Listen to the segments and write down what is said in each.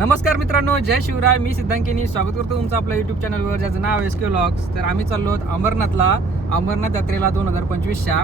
नमस्कार मित्रांनो जय शिवराय. मी सिद्धांकिनी. स्वागत करतो तुमचं आपल्या युट्यूब चॅनलवर ज्याचं नाव एस के व्लॉग्स तर आम्ही चाललो आहोत अमरनाथला. अमरनाथ यात्रेला दोन हजार पंचवीसच्या.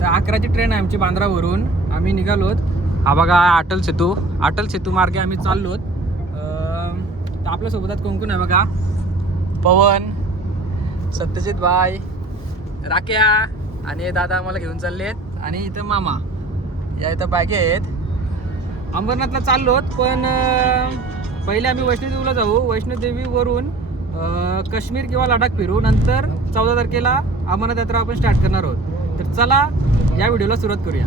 तर अकराची ट्रेन आहे आमची बांद्रावरून. आम्ही निघालोत हा बघा अटल सेतू. अटल सेतू मार्गे आम्ही चाललोत अं, तर आपल्यासोबतात कोण कोण आहे बघा? पवन सत्यजित भाई राक्या आणि दादा आम्हाला घेऊन चालले आहेत आणि इथं मामा. या इथं बायके आहेत. अंबरनाथला चाललोत पण पहिले आम्ही वैष्णोदेवीला जाऊ. वैष्णोदेवीवरून काश्मीर किंवा लडाख फिरू. नंतर चौदा तारखेला अमरनाथ यात्रा आपण स्टार्ट करणार आहोत. तर चला या व्हिडिओला सुरुवात करूया.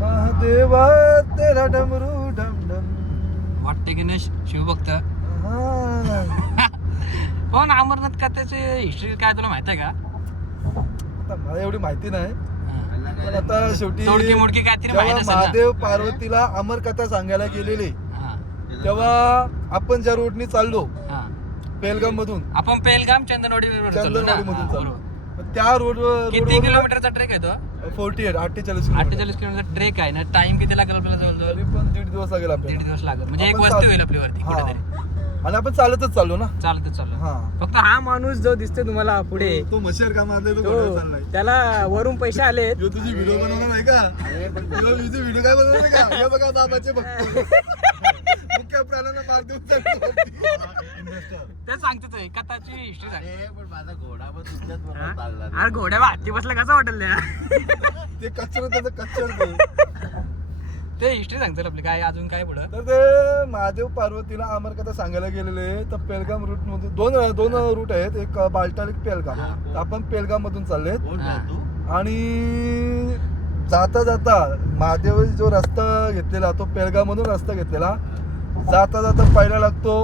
महादेवा तेरा डमरू डम डम। वाटते की नाही शिवभक्त हा. पण अमरनाथ कथेची हिस्ट्री काय तुला माहिती आहे का? आता मला एवढी माहिती नाही. पण आता शेवटी तोडकी मोडकी काहीतरी जेव्हा माहीत असेल ना? महादेव पार्वतीला अमर कथा सांगायला गेलेले हा, तेव्हा आपण ज्या रोडनी चाललो हा. पेलगाम मधून आपण पेलगाम चंदनवाडी चंदनवाडी मधून चाललो. त्या रोड किती किलोमीटरचा ट्रेक आहे तो? फोर्टी एट अठ्ठेचाळीस किलोमीटर. अठ्ठेचाळीस किलोमीटर ट्रेक आहे ना? टाइम किती लागेल आपल्याला जवळजवळ? तरी पण दीड दिवस लागेल दीड आपल्याला दिवस लागेल. म्हणजे एक आपण वस्ती चाल- होईल आपली वरती हा. कुठेतरी. आणि आपण चालतच चाललो ना. चालत चालू हा. फक्त हा माणूस जो दिसतोय तुम्हाला पुढे तो मशेर का मारले तो घोड्यावर चाललाय? त्याला वरून पैसे आलेत. यो तुझी व्हिडिओ बनवणार नाही का? यो तुझी व्हिडिओ काय बनवणार का? हे बघा बाबाचे भक्त मुख्य प्राण्याला मार देऊन चालतो. ते सांगतो तो कथाची हिस्ट्री सांग. अरे पण माझा घोडा पण तुझ्याच बरोबर हा? चालला. अरे घोड्या हाती बसलं कसं वाटेल त्या? ते कच्चर त्याचं ते. हिस्ट्री सांगतो आपली काय अजून काय पुढं? तर ते महादेव पार्वतीला अमर कथा सांगायला गेलेले तर पेलगाम रूट मधून दोन दोन रूट आहेत. एक बालटाल एक पेलगाम. आपण पेलगाम मधून हा. तू आणि जाता जाता महादेव जो रस्ता घेतलेला तो पेलगाव मधून रस्ता घेतलेला जाता जाता पहिला लागतो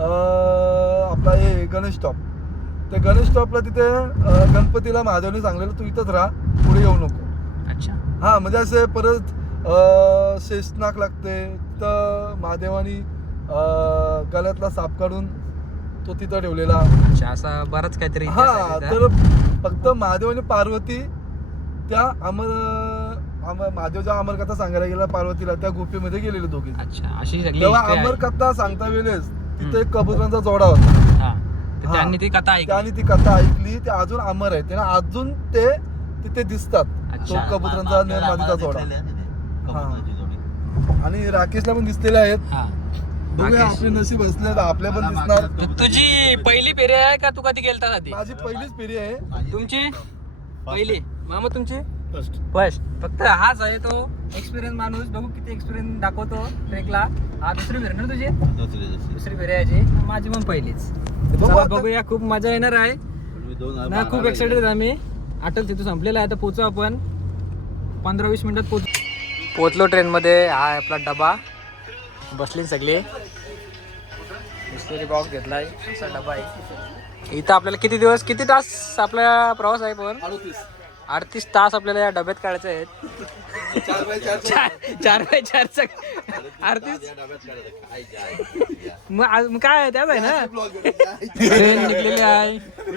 आपला हे गणेश स्टॉप ते गणेश स्टॉपला तिथे गणपतीला महादेवने सांगलेलं तू इथंच राहा पुढे येऊ नको. अच्छा. हा म्हणजे असे परत शेषनाग लागते. तर महादेवानी अं, गळ्यातला साप काढून तो तिथं ठेवलेला. असा बराच काहीतरी हा. तर फक्त महादेव आणि पार्वती त्या अमर अमर महादेव जेव्हा अमर कथा सांगायला गेला पार्वतीला त्या गुफेमध्ये गेलेले दोघे. अच्छा अशी सगळी तेव्हा history आहे. अमर कथा सांगता वेळेस तिथे एक कबुतरांचा जोडा होता. त्यांनी ती कथा ऐकली. त्याने ती कथा ऐकली ते अजून अमर आहे त्यांना अजून ते तिथे दिसतात. तो. कबुतरांचा जोडा. हा. जोडी. आणि राकेशला पण दिसलेले आहेत. हा. राकेश. आपले नशीब असले तर आपल्या पण मला दिसणार. मागच्या तुझी पहिली फेरी आहे का तू कधी गेलता आधी? माझी पहिलीच पिढी आहे. माझी- तुमची? पहिली. मामा तुमची? फर्स्ट फर्स्ट फक्त हाच आहे तो एक्सपिरियन्स माणूस. बघू किती एक्सपिरियन्स दाखवतो ट्रेकला हा दुसरी फेरी ना तुझी? दुसरी दुसरी. दुसरी फेरी आहे याची माझी पण पहिलीच. बघू चला आता. बघूया खूप मजा येणार आहे. मी दोन ना खूप एक्साइटेड. आहे आम्ही. अटल तिथं संपलेला आहे. आता पोचू आपण. पंधरा वीस मिनिटात पोच. पोचलो ट्रेनमध्ये. हा आपला डबा. बसली सगळे. बिस्लरी बॉक्स घेतलाय. असा डबा आहे. इथं आपल्याला किती दिवस किती तास आपला प्रवास आहे पण? अडतीस. अडतीस तास आपल्याला या डब्यात काढायचे आहेत. चार बाय चार चार चार बाय चारचं अडतीस. मग आज- मग काय आहे त्याच आहे ना? ट्रेन निघलेली आहे.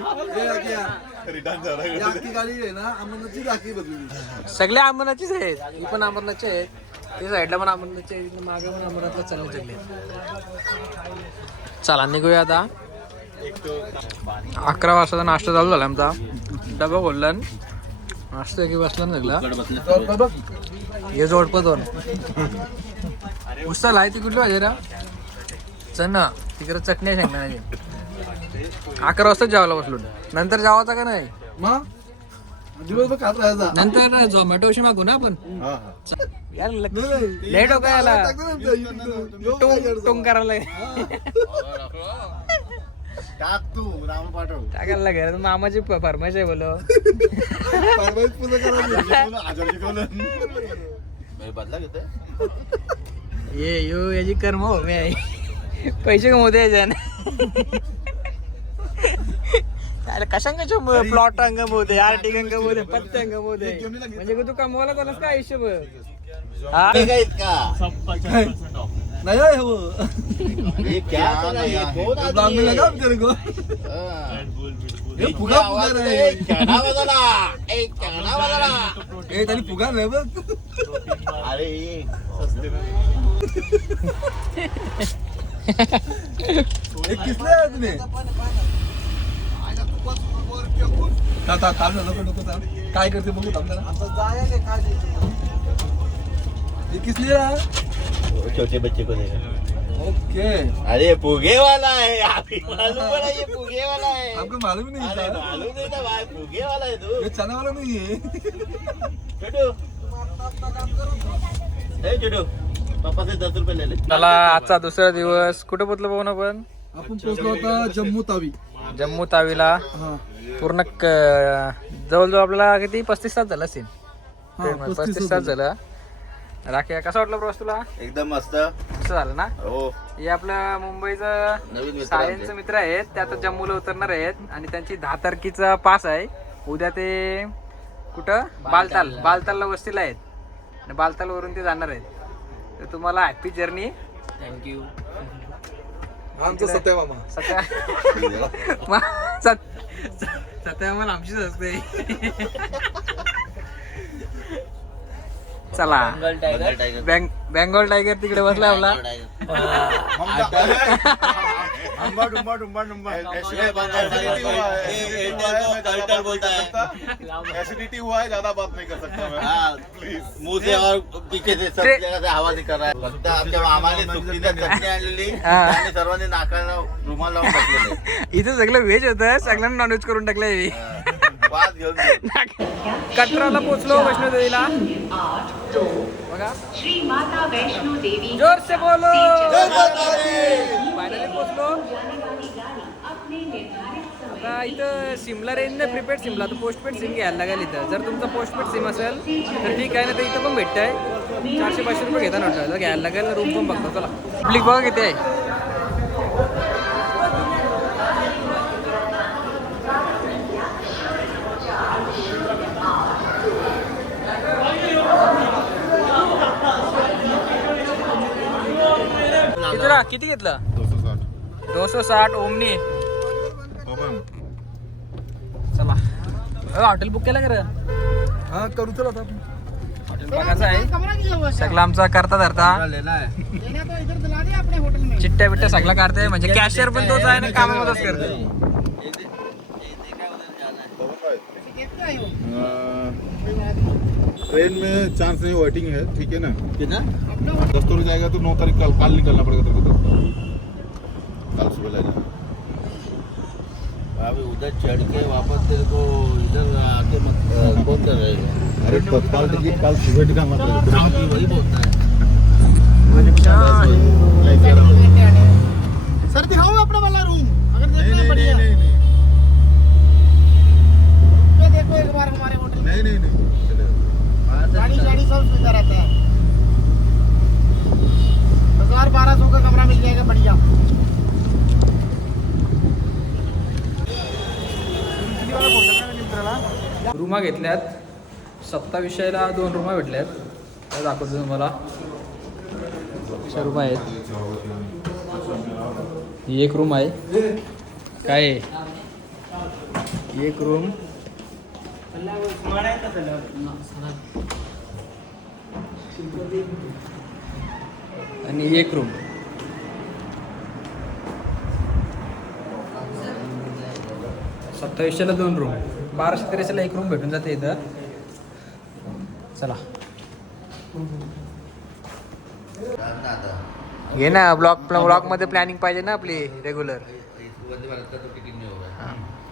राखी गाडी आहे ना अमरनाथची राखी बदलली सगळे अमरनाथचीच आहेत. ही पण अमरनाथचे आहेत. ते साईडला पण अमरनाथचे आहेत मागे पण अमरनाथला चालले सगळे चला निघूया आता. अकरा वाजता नाश्ता चालू झाला आमचा. डबा खोलला. नाश्ता की बसला ना सगळा उकड बसले. बघ. हे जोडप दोन उसाल आहे ती कुठली पाहिजे रा? चना तिकडे चटणी शेंगण्याची अकरा वाजता जेवायला बसलो. नंतर जेवायचा का नाही? मग? दिवसभर खात राहायचा. नंतर झोमॅटोशी मागू ना आपण. यार लेट हो का याला टोंग टोंग करायला टाक तू राम पाठव. टाकायला मामाची फरमाईश आहे बोलो. शिकवलं बदला घेतोय? ये यो याची कर्म हो मी आहे. पैसे कमवते याच्याने. कशांकाच्या प्लॉट कमवते आर्टिक कमवते पत्त्या कमवते. म्हणजे तू कमवायला झालास का आयुष्यभर हा? हे काय? नाही हो हे क्या कर रहा है? ये ब्लॉग में है. लगा तेरे को हा. हे फुगा फुगा नाही एक चणा वाजवला. एक चणा वाजवला. ए त्याने फुगा नाही बघ अरे ये. हे किसले आहे तुम्ही काय करते बघू थांब जरा. हे किसले आहे? छोटे बच्चे को देखा ओके. अरे पुगे वाला है मालूम पड़ा ये पुगे वाला है हमको मालूम ही नहीं अरे मालूम नहीं था भाई. पुगे वाला है तू. ये चना वाला नहीं है छोटू. ए छोटू. पापा से दस रुपए ले ले चला आजचा दुसरा दिवस. कुठे पोचलो पाहून आपण? आपण पोहोचलो होता जम्मू तावी. जम्मू तावीला. हा. पूर्ण जवळजवळ आपल्याला किती? पस्तीस तास झाला हा. पस्तीस पस्तीस तास झालं. राखे कसा वाटला प्रवास तुला? एकदम मस्त. असं झालं ना? हो. हे आपलं मुंबईचं नवीन मित्र सायन्स आमचे. मित्र आहेत ते आता जम्मूला उतरणार आहेत आणि त्यांची दहा तारखेचा पास आहे. उद्या ते कुठं? बालताल बालतालला वस्तीला आहेत. आणि बालताल वरून ते जाणार आहेत. तर तुम्हाला हॅपी जर्नी थँक्यू आमचं सत्य मामा. सत्या मला आमचीच असते. चला. बंगाल टाइगर बँग बेंगॉल टायगर तिकडे बसला आपला. कल्टर बोलता एसिडिटी हुआ है ज्यादा बात नहीं कर सकता मैं. मुंह से और पीछे से सब जगह से आवाज कर रहा है। फक्त आमच्या मामाने सुट्टीने चटणी आणलेली. आणि सर्वांनी नाकाला रुमाल लावून इथे सगळं व्हेज होतं सगळ्यांना नॉनव्हेज करून टाकलंय घेऊन. कटराला पोचलो वैष्णोदेवीला बघा. श्री माता वैष्णो देवी. जोर से बोलो पोचलो. अपने निर्धारित समय आता इथं सिमला रेंज नाही प्रीपेड सिमला तर पोस्टपेड सिम घ्यायला लागेल इथं. जर तुमचा पोस्टपेड सिम असेल तर ठीक आहे ना तर इथं पण भेटतंय. चारशे पाचशे रुपये घेता नव्हतं तर घ्यायला लागेल रूम पण बघतो चला. पब्लिक बघा किती आहे. किती घेतलं? दोनशे साठ. ओमनी. चला. अ, हॉटेल बुक केलं खरं हा करू चला. हॉटेल बघायचं आहे. सगळं आमचा करता धरता. चिट्ट्या बिट्ट्या सगळं काढते म्हणजे कॅशियर पण तोच आहे ना कामामध्येच करते ट्रेन में चांस नहीं वेटिंग है ठीक है ना? दस तो जाएगा तो नौ तारीख कल कल निकलना पड़ेगा तेरे को तो। कल सुबह ले जाना। अभी उधर चढ़ के वापस तेरे को इधर आके मत कौन कर रहेगा अरे तत्काल टिकट कल सुबह निकलना पड़ेगा हाँ, वही बोलता है। सर दिखाओ अपना वाला रूम रूमा घेतल्यात. सत्तावीसशेला दोन रूमा भेटल्यात. त्या दाखवतो तुम्हाला. अशा रूम आहेत? ही एक रूम आहे. काय? आहे? एक रूम. आणि एक रूम. सत्तावीसशेला दोन रूम. बाराशे तेराशेला एक रूम भेटून जाते इथं. चला. ना आता घे ना ब्लॉक ब्लॉकमध्ये प्लॅनिंग पाहिजे ना आपली रेग्युलर वंदे भारत का तो टिकट नहीं होगा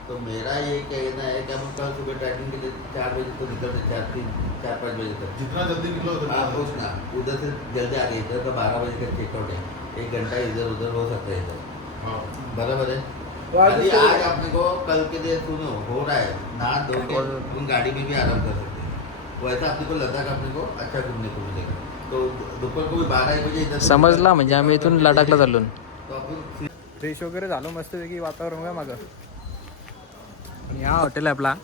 तो मेरा ये कहना है कि हम कल सुबह ट्रैकिंग के लिए चार बजे तो निकलते चार तीन चार पाँच बजे तक। जितना जल्दी निकलो उतना पूछना उधर से जल्दी आ गए इधर तो बारह बजे का चेकआउट है। एक घंटा इधर उधर हो सकता इधर। बराबर है? आज अपने को कल के लिए हो रहा है। नहा धो के तुम गाड़ी में भी आराम कर सकते हो। वैसा अपने को लद्दाख अपने को अच्छा घूमने को मिलेगा। तो दोपहर को भी बारह एक बजे इधर समजला म्हणजे आम्ही इथून लडाखला चाललो फ्रेश वगैरे झालो मस्तपैकी वातावरण काय मागं. आणि हा हॉटेल आहे आपला.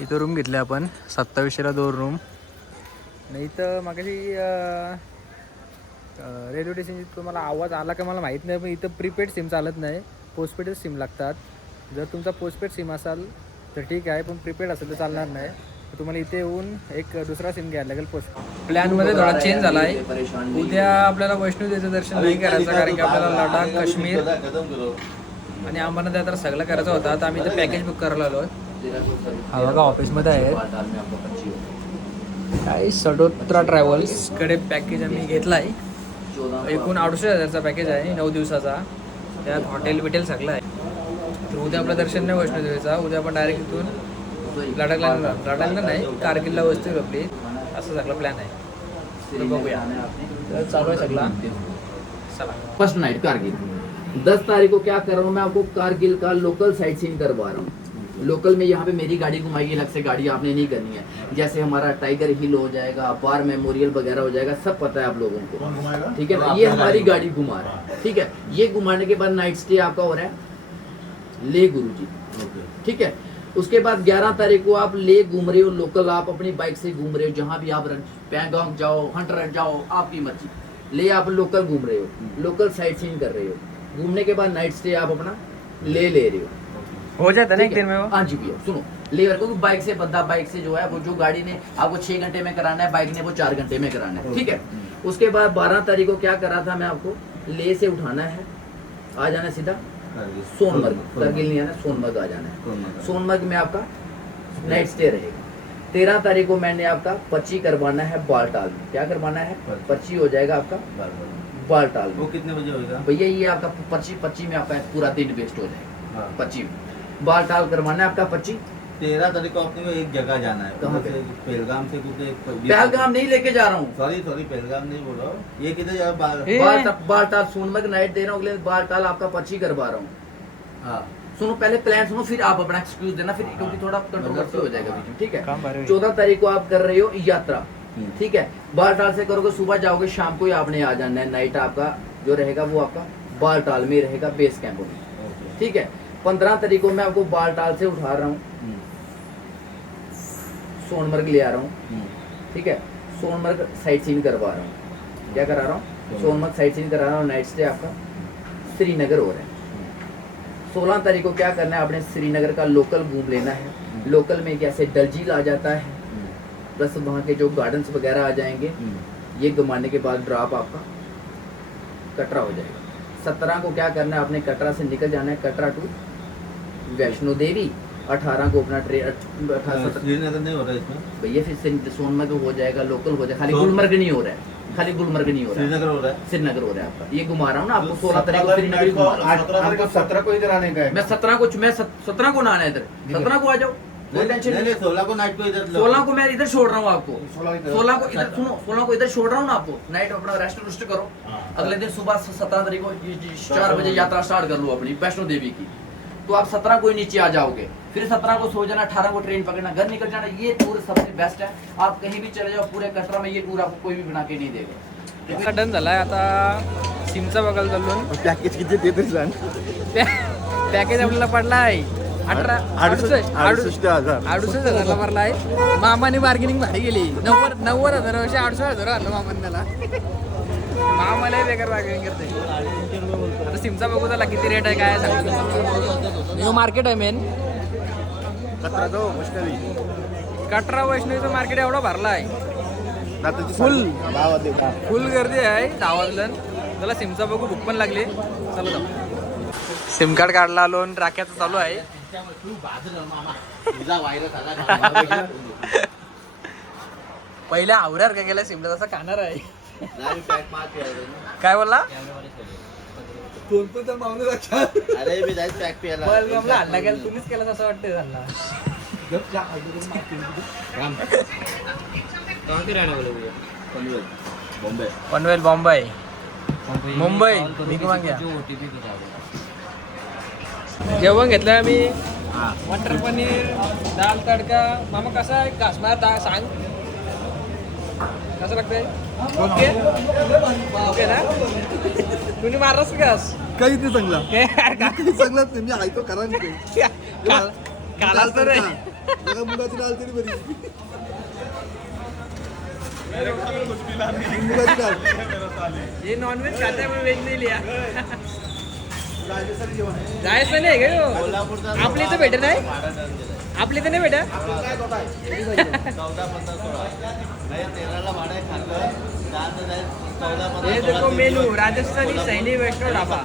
इथं रूम घेतले आपण. सत्तावीसशेला दोन रूम आणि इथं मागाशी रेल्वे स्टेशनची तुम्हाला आवाज आला का मला माहीत नाही पण इथं प्रीपेड सिम चालत नाही. पोस्टपेडच सिम लागतात. जर तुमचा पोस्टपेड सिम असाल तर ठीक आहे पण प्रीपेड असेल तर चालणार नाही. तर तुम्हाला इथे येऊन एक दुसरा सिम घ्यायला लागेल पोस्ट. प्लॅनमध्ये थोडा चेंज झाला आहे उद्या आपल्याला वैष्णोदेवीचं दर्शन नाही करायचं कारण की आपल्याला लडाख काश्मीर आणि आम्हाला त्यात सगळं करायचं होतं. तर आम्ही ते पॅकेज बुक करायला आलो हा बघा ऑफिसमध्ये आहे. काय सडोत्रा ट्रॅव्हल्सकडे पॅकेज आम्ही घेतला आहे एकूण अडुसष्ट हजारचा पॅकेज आहे नऊ दिवसाचा. त्यात हॉटेल बिटेल सगळं आहे. तर उद्या आपलं दर्शन नाही वैष्णोदेवीचा उद्या आपण डायरेक्ट इथून लडाखला लडाखला नाही कारगिलला वस्ती आपली. असं सगळं प्लॅन आहे. तर बघूया. तर चालू आहे सगळा. First night Kargil. दस तारीख को क्या कर रहा हूँ मैं आपको कारगिल का लोकल साइट सीन करवा रहा हूँ. लोकल में यहाँ पे मेरी गाड़ी घुमाएगी अलग से गाड़ी आपने नहीं करनी है। जैसे हमारा टाइगर हिल हो जाएगा वार मेमोरियल वगैरह हो जाएगा सब पता है आप लोगों को। ठीक है ना? ये हमारी गाड़ी घुमा रहा है। ठीक है? ये घुमाने के बाद नाइट स्टे आपका हो रहा है ले गुरु जी ठीक है? उसके बाद 11 तारीख को आप ले घूम रहे हो लोकल आप अपनी बाइक से घूम रहे हो जहाँ भी आप पैंगोंग जाओ हंटर जाओ आपकी मर्ज़ी। ले आप लोकल घूम रहे हो लोकल साइट सीन कर रहे हो। घूमने के बाद नाइट स्टे आप अपना ले ले रहे हो। हो जाता ना एक दिन में वो? हाँ जी भैया सुनो लेबर को बाइक से बंदा बाइक से जो है वो जो गाड़ी ने आपको छह घंटे में कराना है बाइक ने वो चार घंटे में कराना है ठीक है? उसके बाद बारह तारीख को क्या करा था मैं आपको? ले से उठाना है आ जाना है सीधा सोनमर्ग करगिल नहीं आना सोनमर्ग आ जाना है। सोनमर्ग। में आपका नाइट स्टे रहेगा। तेरह तारीख को मैंने आपका पर्ची करवाना है बालटाल में। क्या करवाना है? पर्ची। हो जाएगा आपका बालटाल में। वो कितने बजे होगा भैया ये आपका पर्ची पर्ची में आपका पूरा दिन वेस्ट हो जाएगा। हाँ। पर्ची में। बालटाल करवाना है आपका पर्ची? तेरह तारीख को अपने को एक जगह जाना है। कहाँ से पहलगाम से कुछ एक पहलगाम नहीं लेके जा रहा हूँ। सॉरी सॉरी पहलगाम नहीं बोल रहा हूँ। ये किधर जा बाल ए- बालटाल बालटाल सोनमर्ग नाइट दे रहा हूँ अगले दिन बालटाल आपका पर्ची करवा रहा हूँ। हाँ। सुनो पहले प्लान सुनो फिर आप अपना एक्सक्यूज देना फिर क्योंकि थोड़ा कंट्रोवर्सी हो जाएगा बीच में ठीक है। चौदह तारीख को आप कर रहे हो यात्रा हम्म। ठीक है? बालटाल से करोगे सुबह जाओगे शाम को ही आपने आ जाना है। नाइट आपका जो रहेगा वो आपका बालटाल में रहेगा बेस कैंप में ठीक है? पंद्रह तारीख को मैं आपको बालटाल से उठा रहा हूँ। हम्म, सोनमर्ग ले आ रहा हूँ। हम्म, ठीक है? सोनमर्ग साइट सीन करवा रहा हूँ। क्या करा रहा हूँ? सोनमर्ग। साइट सीन करा रहा हूँ। नाइट स्टे आपका श्रीनगर हो रहा है। सोलह तारीख को क्या करना है? आपने श्रीनगर का लोकल घूम लेना है। लोकल में कैसे डल झील आ जाता है। हम्म, प्लस वहाँ के जो गार्डन्स वगैरह आ जाएँगे हम्म, ये घुमाने के बाद ड्रॉप आपका कटरा हो जाएगा। सत्रह को क्या करना है? आपने कटरा से निकल जाना है कटरा टू वैष्णो देवी अठारह को अपना ट्रेन इसमें। भैया फिर से सोनमर्ग हो जाएगा लोकल हो जाएगा। खाली तो- गुलमर्ग नहीं हो रहा है। खाली गुलमर्ग नहीं हो रहा है। श्रीनगर हो रहा है। श्रीनगर हो रहा है आपका। ये घुमा रहा हूँ ना आपको सोलह तारीख को श्रीनगर ही घुमा हूँ। हमको सत्रह को इधर आने का मैं सत्रह को मैं सत्रह को ना आना इधर। सत्रह को आ जाओ। कोई टेंशन नहीं नहीं नहीं, सोलह को नाइट को इधर सोलह को मैं इधर छोड़ रहा हूँ आपको। सोलह को इधर सुनो सोलह को इधर छोड़ रहा हूँ ना आपको। नाइट अपना रेस्ट रुस्ट करो। हाँ। अगले दिन सुबह सत्रह तारीख को चार बजे यात्रा स्टार्ट कर लो अपनी वैष्णो देवी की। तो आप सत्रह को ही नीचे आ जाओगे। फिर सत्रह को सो जाना अठारह को ट्रेन पकड़ना घर निकल जाना ये टूर सबसे बेस्ट है। आप कहीं भी चले जाओ पूरे कटरा में ये टूर आपको कोई भी बना के नहीं देगा। डन झालाय आता सिमचा बघायला चालून. पॅकेज किती देते पॅकेज आपल्याला पडला आहे अठरा अडुसष्ट अडुसष्ट हजार. अडुसष्ट हजारला भरला आहे मामाने बार्गेनिंग भारी गेली नव्वद नव्वद हजार अडुसष्ट हजार आणलं मामाने त्याला. मामाला बेकार बार्गेनिंग करते आता सिमचा बघू त्याला किती रेट आहे काय सांगतो मार्केट आहे मेन कटरा वैष्णवीचं मार्केट एवढा भरला आहे फुल फुल गर्दी आहे दहा त्याला सिमचा बघू भूक पण लागली. चला जाऊ. सिम कार्ड काढला आणि राख्याचं चालू आहे. पहिल्या आवऱ्यावर का गेला सिमला तसा काणार आहे. काय बोलला? दोन पण तर मावले लक्षात अरे मी जायचं पॅक प्यायला. बल्गमला हल्ला गेला तुम्हीच केला तसं वाटतंय हल्ला. बॉम्बे. पनवेल बॉम्बे. मुंबई. जेवण घेतलं आम्ही. मटर पनीर दाल तडका. मामा कसा आहे? घासणार दा सांग. कसं लागतंय? ओके. ओके ना? तुम्ही मारलास घास? काहीच नाही चांगला. काही चांगलाच नाही. मी ऐकतो करा काल तर बघा मुलाची तरी बरी. मुलाची हे नॉनव्हेज खाते व्हेज नाही लिहा जायचं नाही का? आपल्या इथं भेटत नाही आपल्या इथं नाही भेटत ये देखो मेनू राजस्थानी सैनी वैष्णव ढाबा.